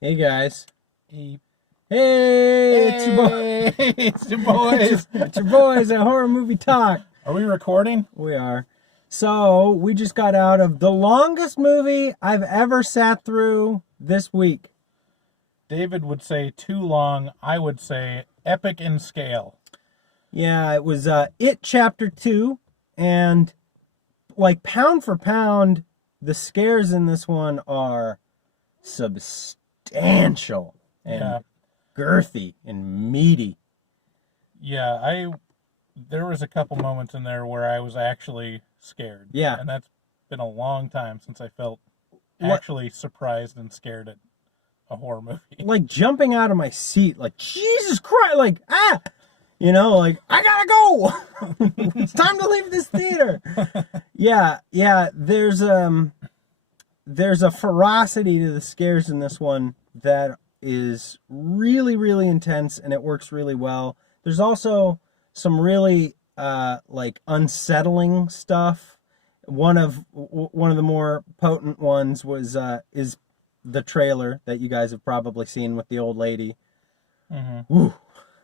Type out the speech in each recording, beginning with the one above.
Hey guys. Hey, Hey, it's your boy. it's your boys. It's your boys at Horror Movie Talk. Are we recording? We are. So, we just got out of the longest movie I've ever sat through this week. David would say too long. I would say epic in scale. Yeah, it was It Chapter 2. And, like, pound for pound, the scares in this one are substantial and Yeah, girthy and meaty. yeah. There was a couple moments in there where I was actually scared. Yeah. And that's been a long time since I felt What? actually surprised and scared at a horror movie. Like jumping out of my seat, like Jesus Christ, like like I gotta go. It's time to leave this theater. Yeah. There's a ferocity to the scares in this one that is really, really intense, and it works really well. There's also some really like unsettling stuff. One of the more potent ones is the trailer that you guys have probably seen with the old lady. Woo.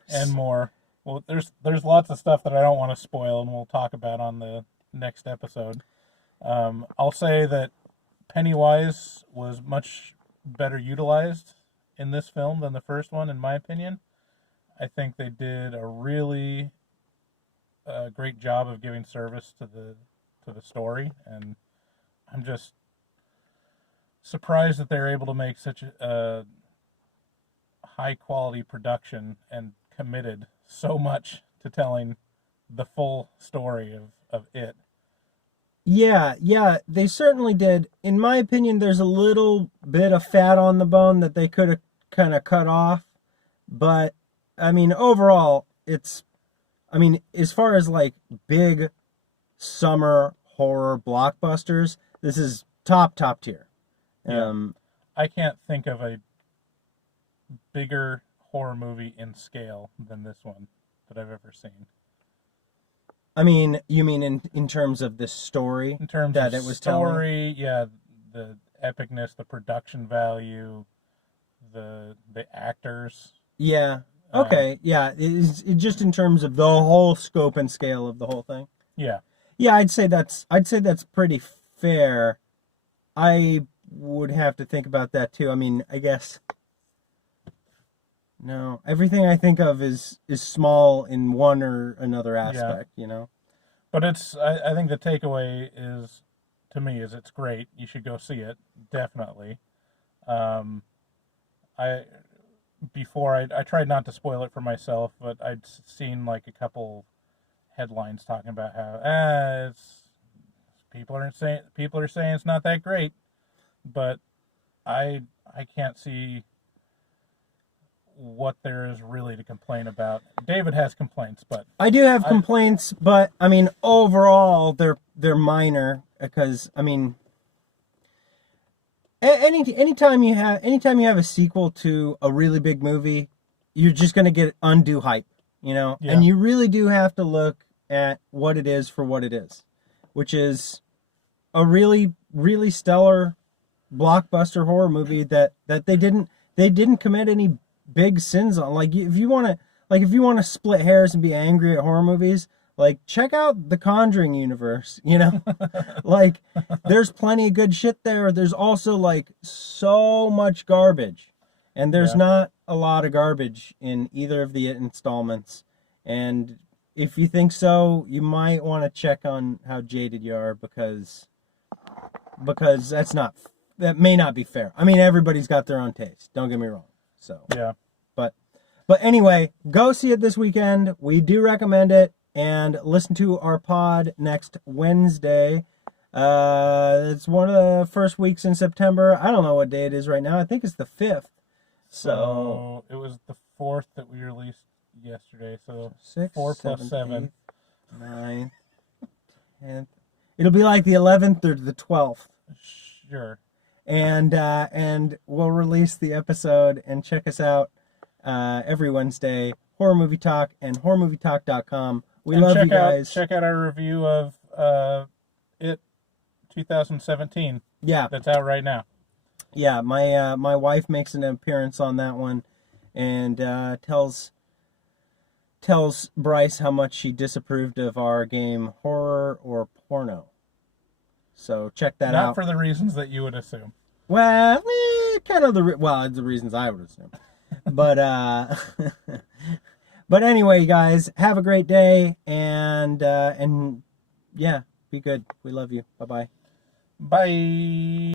And more. Well, there's lots of stuff that I don't want to spoil, and we'll talk about on the next episode. I'll say that Pennywise was much better utilized in this film than the first one, in my opinion. I think they did a really great job of giving service to the story, and I'm just surprised that they're able to make such a high quality production and committed so much to telling the full story of it. Yeah, they certainly did. In my opinion, there's a little bit of fat on the bone that they could have kind of cut off. But, I mean, overall, as far as like big summer horror blockbusters, this is top tier. Yeah. Um, I can't think of a bigger horror movie in scale than this one that I've ever seen. I mean, you mean in terms of the story In terms that of it was telling? story, yeah, the epicness, the production value, the actors. Yeah. Um, Okay. Yeah. Just in terms of the whole scope and scale of the whole thing. yeah, Yeah, I'd say that's pretty fair. I would have to think about that too. I mean, I guess no. Everything I think of is small in one or another aspect. but I think the takeaway is to me is it's great. You should go see it definitely. Um, I before I tried not to spoil it for myself, but I'd seen like a couple headlines talking about how it's people are saying it's not that great, but I can't see what there is really to complain about. David has complaints, but I do have I complaints, but I mean overall they're minor because I mean anytime you have a sequel to a really big movie, you're just gonna get undue hype. yeah, And you really do have to look at what it is for what it is, which is a really, really stellar blockbuster horror movie that they didn't commit any big sins on. Like if you want to split hairs and be angry at horror movies, like check out the Conjuring universe. Like there's plenty of good shit there. There's also like so much garbage. And there's yeah, not a lot of garbage in either of the installments. And if you think so, you might want to check on how jaded you are because that may not be fair. I mean, everybody's got their own taste. Don't get me wrong. So, yeah. but but anyway, go see it this weekend. We do recommend it, and listen to our pod next Wednesday. It's one of the first weeks in September. I don't know what day it is right now. I think it's the 5th. So So it was the fourth that we released yesterday. So 6, 4 plus 7, 7. 8, 9, 10th. It'll be like the 11th or the 12th. Sure. And we'll release the episode, and check us out every Wednesday. Horror Movie Talk and horrormovietalk.com. We And love you guys. check out our review of it 2017 Yeah. that's out right now. Yeah, my wife makes an appearance on that one, and tells Bryce how much she disapproved of our game Horror or Porno. So check that Not out. for the reasons that you would assume. Well, kind of the reasons I would assume. But but anyway, guys, have a great day, and yeah, be good. We love you. Bye-bye. Bye.